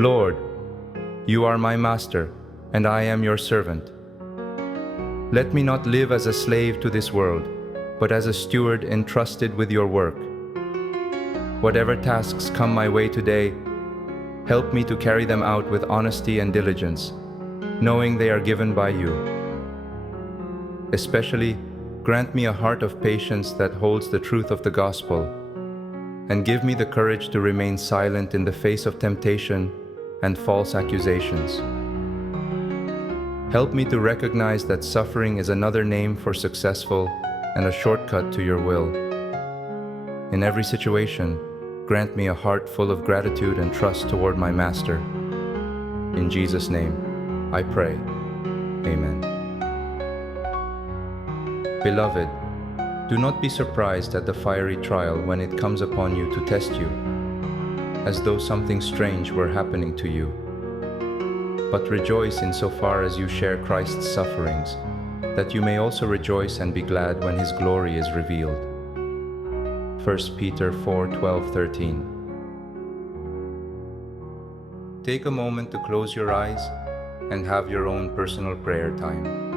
Lord, you are my master, and I am your servant. Let me not live as a slave to this world, but as a steward entrusted with your work. Whatever tasks come my way today, help me to carry them out with honesty and diligence, knowing they are given by you. Especially, grant me a heart of patience that holds the truth of the gospel, and give me the courage to remain silent in the face of temptation and false accusations. Help me to recognize that suffering is another name for successful and a shortcut to your will. In every situation, grant me a heart full of gratitude and trust toward my Master. In Jesus' name, I pray. Amen. Beloved, do not be surprised at the fiery trial when it comes upon you to test you, as though something strange were happening to you. But rejoice insofar as you share Christ's sufferings, that you may also rejoice and be glad when His glory is revealed. 1 Peter 4:12-13. Take a moment to close your eyes and have your own personal prayer time.